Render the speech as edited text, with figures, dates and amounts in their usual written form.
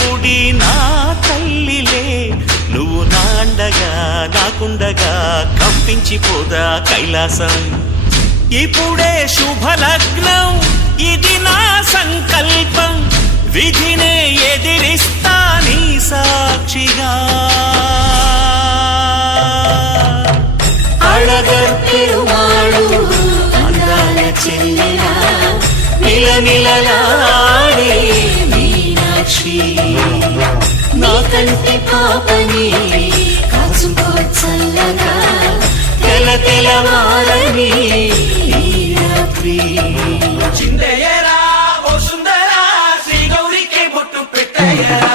గుడి నా తల్లిలే, నువ్వు నాండగా నాకుండగా కంపించిపోదా కైలాసం. ఇప్పుడే శుభలగ్నం, ఇది నా సంకల్పం, విధినే ఎదిరిస్తా నీ సాక్షిగా. అళగర్ పెరుమాళు అందాల చెల్లెలా, మిలమిలలాడే మీనాక్షి, నా కంటి పాపని కాచుకో చల్లగా, తెల తెలవారని రాత్రి. చిందయ్యరా ఓ సుందరా, శ్రీ గౌరికి బొట్టు పెట్టయ్యరా.